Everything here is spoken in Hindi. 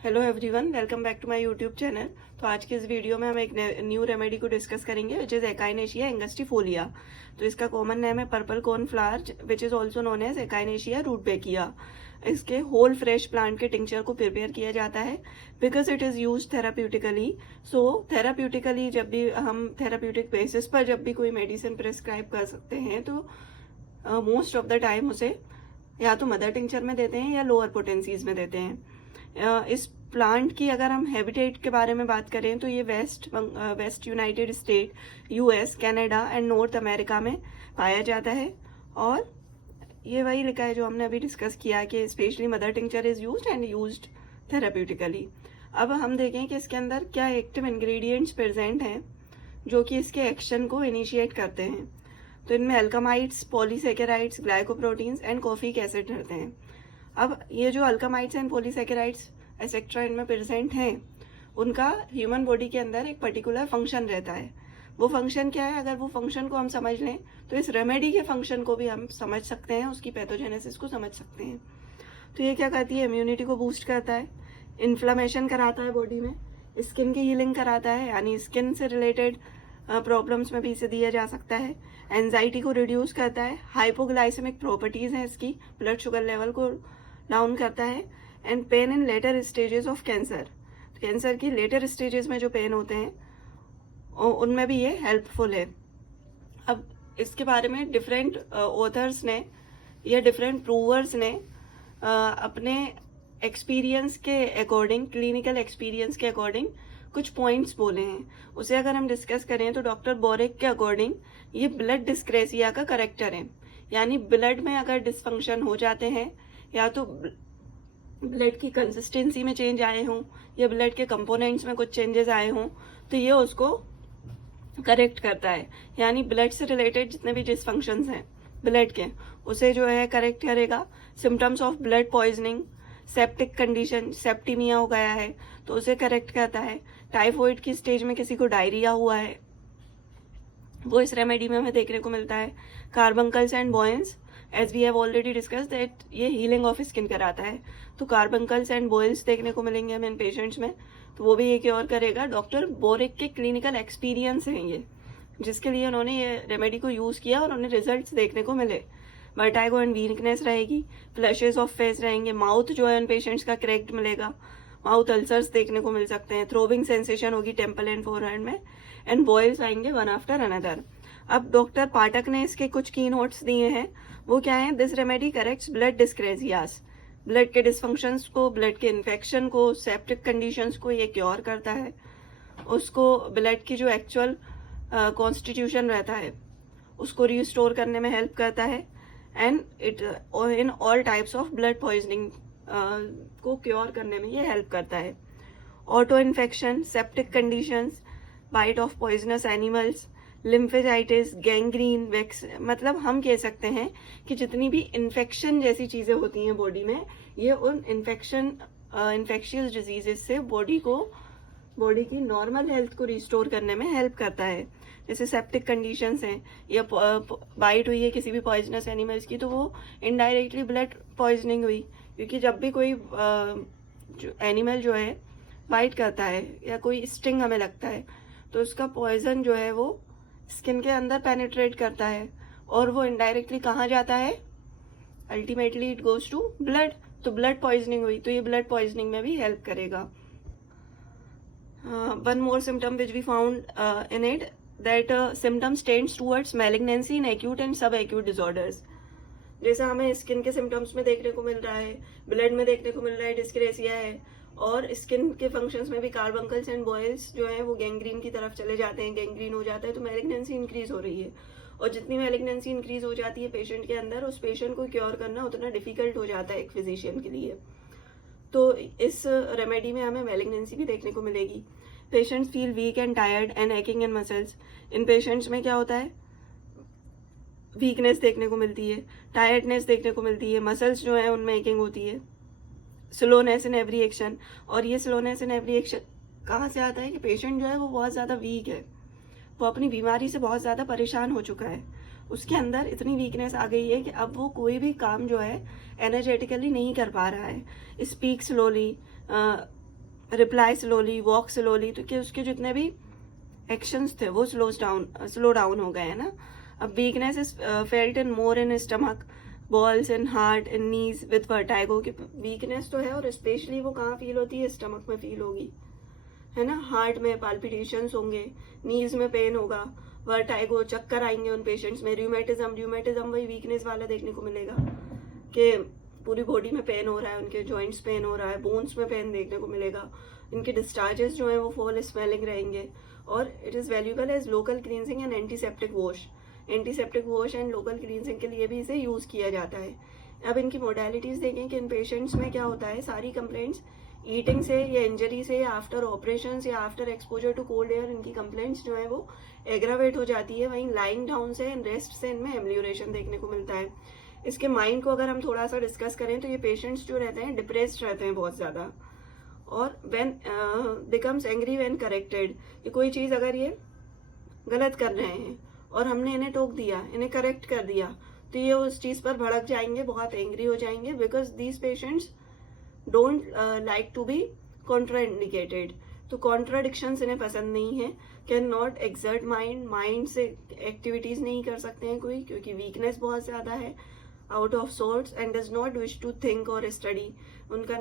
Hello everyone, welcome back to my YouTube channel. तो आज के इस वीडियो में हम एक न्यू रेमेडी को डिस्कस करेंगे विच इज एकाइनेशिया एंगस्टिफोलिया। तो इसका कॉमन नेम है purple corn flower which is also known as Echinacea Rudbeckia. इसके होल फ्रेश प्लांट के टिंचर को प्रिपेयर किया जाता है because it is use therapeutically. So therapeutically जब भी हम थेराप्यूटिक बेसिस पर जब भी कोई मेडिसिन प्रिस्क्राइब कर सकते हैं तो मोस्ट ऑफ द टाइम उसे या तो मदर टिंचर में देते हैं या लोअर पोटेंसीज में देते हैं। इस प्लांट की अगर हम हैबिटेट के बारे में बात करें तो ये west United State, US, Canada and North America में पाया जाता है। और ये वही लिखा है जो हमने अभी डिस्कस किया कि specially mother tincture is used and used therapeutically. अब हम देखें कि इसके अंदर क्या एक्टिव इंग्रेडिएंट्स प्रेजेंट हैं जो कि इसके एक्शन को इनिशिएट करते हैं। तो इनमें अल्कामाइड्स, पॉलीसेकेराइड्स, ग्लाइकोप्रोटीन्स एंड कॉफिक एसिड रहते हैं। अब ये जो अल्कामाइड्स एंड पॉलीसेकेराइड्स एसेट्रा इनमें प्रेजेंट हैं, उनका ह्यूमन बॉडी के अंदर एक पर्टिकुलर फंक्शन रहता है। वो फंक्शन क्या है? अगर वो फंक्शन को हम समझ लें तो इस रेमेडी के फंक्शन को भी हम समझ सकते हैं, उसकी पैथोजेनेसिस को समझ सकते हैं। तो ये क्या करती है? इम्यूनिटी को बूस्ट करता है, इन्फ्लामेशन कराता है बॉडी में, स्किन की हीलिंग कराता है, यानी स्किन से रिलेटेड प्रॉब्लम्स में भी इसे दिया जा सकता है। एंजाइटी को रिड्यूस करता है, हाइपोग्लाइसेमिक प्रॉपर्टीज हैं इसकी, ब्लड शुगर लेवल को डाउन करता है। And pain in later stages of cancer, cancer की लेटर स्टेजेस में जो पेन होते हैं उनमें भी ये हेल्पफुल है। अब इसके बारे में डिफरेंट ऑथर्स ने या डिफरेंट प्रूवर्स ने अपने एक्सपीरियंस के अकॉर्डिंग, क्लिनिकल एक्सपीरियंस के अकॉर्डिंग कुछ पॉइंट्स बोले हैं। उसे अगर हम डिस्कस करें तो डॉक्टर बोरेक के अकॉर्डिंग ये ब्लड डिस्क्रेसिया का करेक्टर है, यानी ब्लड में अगर डिसफंक्शन हो जाते हैं या तो ब्लड की कंसिस्टेंसी में चेंज आए हों या ब्लड के कंपोनेंट्स में कुछ चेंजेस आए हों तो ये उसको करेक्ट करता है। यानी ब्लड से रिलेटेड जितने भी डिसफंक्शंस हैं ब्लड के, उसे जो है करेक्ट करेगा। Symptoms of blood poisoning, septic condition, septicaemia हो गया है तो उसे करेक्ट करता है। टाइफॉइड की स्टेज में किसी को डायरिया हुआ है वो इस रेमेडी में हमें देखने को मिलता है। Carbuncles and boils, as we have already discuss that ये हीलिंग ऑफ स्किन कराता है, तो कार्बंकल्स एंड बॉयल्स देखने को मिलेंगे हमें इन पेशेंट्स में, तो वो भी ये क्योर करेगा। डॉक्टर बोरेक के क्लिनिकल एक्सपीरियंस हैं ये, जिसके लिए उन्होंने ये रेमेडी को यूज़ किया और उन्हें रिजल्ट्स देखने को मिले। वर्टाइगो एंड वीकनेस रहेगी, फ्लैशेस ऑफ फेस रहेंगे, माउथ जो है उन पेशेंट्स का करेक्ट मिलेगा, माउथ अल्सर्स देखने को मिल सकते हैं, थ्रोबिंग सेंसेशन होगी टेम्पल एंड फोरहेड में, एंड बॉयल्स आएंगे वन आफ्टर अनदर। अब डॉक्टर पाठक ने इसके कुछ की नोट्स दिए हैं, वो क्या है? This remedy corrects blood dyscrasias, blood के डिस्फंक्शंस को, ब्लड के इन्फेक्शन को, सेप्टिक कंडीशंस को ये क्योर करता है। उसको ब्लड की जो एक्चुअल कॉन्स्टिट्यूशन रहता है उसको रिस्टोर करने में हेल्प करता है। And it in all types of blood poisoning को क्योर करने में ये हेल्प करता है। Auto infection, septic conditions, bite of poisonous animals, lymphangitis, gangrene, wax, मतलब हम कह सकते हैं कि जितनी भी इन्फेक्शन जैसी चीज़ें होती हैं बॉडी में, ये उन इन्फेक्शियस डिजीजेस से बॉडी की नॉर्मल हेल्थ को रिस्टोर करने में हेल्प करता है। जैसे सेप्टिक कंडीशंस हैं या बाइट हुई है किसी भी पॉइजनस एनिमल्स की तो वो इनडायरेक्टली ब्लड पॉइजनिंग हुई, क्योंकि जब भी कोई एनिमल जो है बाइट करता है या कोई स्टिंग हमें लगता है तो उसका पॉइजन जो है वो स्किन के अंदर पेनिट्रेट करता है और वो इनडायरेक्टली कहाँ जाता है? Ultimately it goes to blood. तो ब्लड पॉइजनिंग हुई तो ये ब्लड पॉइजनिंग में भी हेल्प करेगा। One more symptom which we found in it that symptoms tends towards malignancy in acute and sub acute disorders. जैसा हमें स्किन के सिम्टम्स में देखने को मिल रहा है, ब्लड में देखने को मिल रहा है, डिस्क्रेसिया है, और स्किन के फंक्शंस में भी कार्बंकल्स एंड बॉयल्स जो है वो गैंग्रीन की तरफ चले जाते हैं, गैंग्रीन हो जाता है, तो मैलिग्नेंसी इंक्रीज हो रही है। और जितनी मैलिग्नेंसी इंक्रीज हो जाती है पेशेंट के अंदर, उस पेशेंट को क्योर करना उतना डिफिकल्ट हो जाता है एक फिजिशियन के लिए। तो इस रेमेडी में हमें मैलिग्नेंसी भी देखने को मिलेगी। Patients feel weak and tired and aching in muscles. इन पेशेंट्स में क्या होता है? वीकनेस देखने को मिलती है, टायर्डनेस देखने को मिलती है, मसल्स जो है उनमें एकिंग होती है, स्लोनेस इन एवरी एक्शन। और ये स्लोनेस इन एवरी एक्शन कहाँ से आता है? कि पेशेंट जो है वो बहुत ज़्यादा वीक है, वो अपनी बीमारी से बहुत ज़्यादा परेशान हो चुका है, उसके अंदर इतनी वीकनेस आ गई है कि अब वो कोई भी काम जो है एनर्जेटिकली नहीं कर पा रहा है। Speak slowly, reply slowly, walk slowly, तो कि उसके जितने भी एक्शंस थे वो स्लो डाउन हो गए हैं ना. अब weakness is felt in more in stomach, balls in heart in knees with vertigo. की वीकनेस तो है और स्पेशली वो कहाँ फील होती है, स्टमक में फील होगी, है ना. हार्ट में पाल्पिटेशंस होंगे, नीज में पेन होगा, वर्टाइगो, चक्कर आएंगे उन पेशेंट्स में. र्यूमेटिज्म वही वीकनेस वाला देखने को मिलेगा कि पूरी बॉडी में पेन हो रहा है, उनके जॉइंट्स पेन हो रहा है, बोन्स में पेन देखने को मिलेगा. इनके डिस्चार्जेस जो है वो फॉल स्मेलिंग रहेंगे. और it is valuable as local cleansing and antiseptic wash. Antiseptic wash and local cleansing के लिए भी इसे यूज किया जाता है. अब इनकी मोडालिटीज देखें कि इन पेशेंट्स में क्या होता है. सारी कंप्लेंट्स ईटिंग से या इंजरी से या आफ्टर ऑपरेशन या after exposure to cold air, इनकी कंप्लेंट्स जो है वो एग्रावेट हो जाती है. वहीं लाइंग डाउन से एंड रेस्ट से इनमें एम्लियोरेशन देखने को मिलता है. इसके माइंड को अगर हम थोड़ा सा डिस्कस करें तो ये पेशेंट्स जो रहते हैं डिप्रेस्ड रहते हैं बहुत ज्यादा. और when becomes angry when corrected. ये कोई चीज अगर ये गलत कर रहे हैं और हमने इन्हें टोक दिया, इन्हें करेक्ट कर दिया, तो ये उस चीज पर भड़क जाएंगे, बहुत एंग्री हो जाएंगे. Because these patients don't like to be contraindicated. तो कॉन्ट्राडिक्शंस इन्हें पसंद नहीं है. कैन नॉट एक्सर्ट माइंड से एक्टिविटीज नहीं कर सकते हैं कोई, क्योंकि वीकनेस बहुत ज्यादा है, out of sorts, and does not wish to think और स्टडी. उनका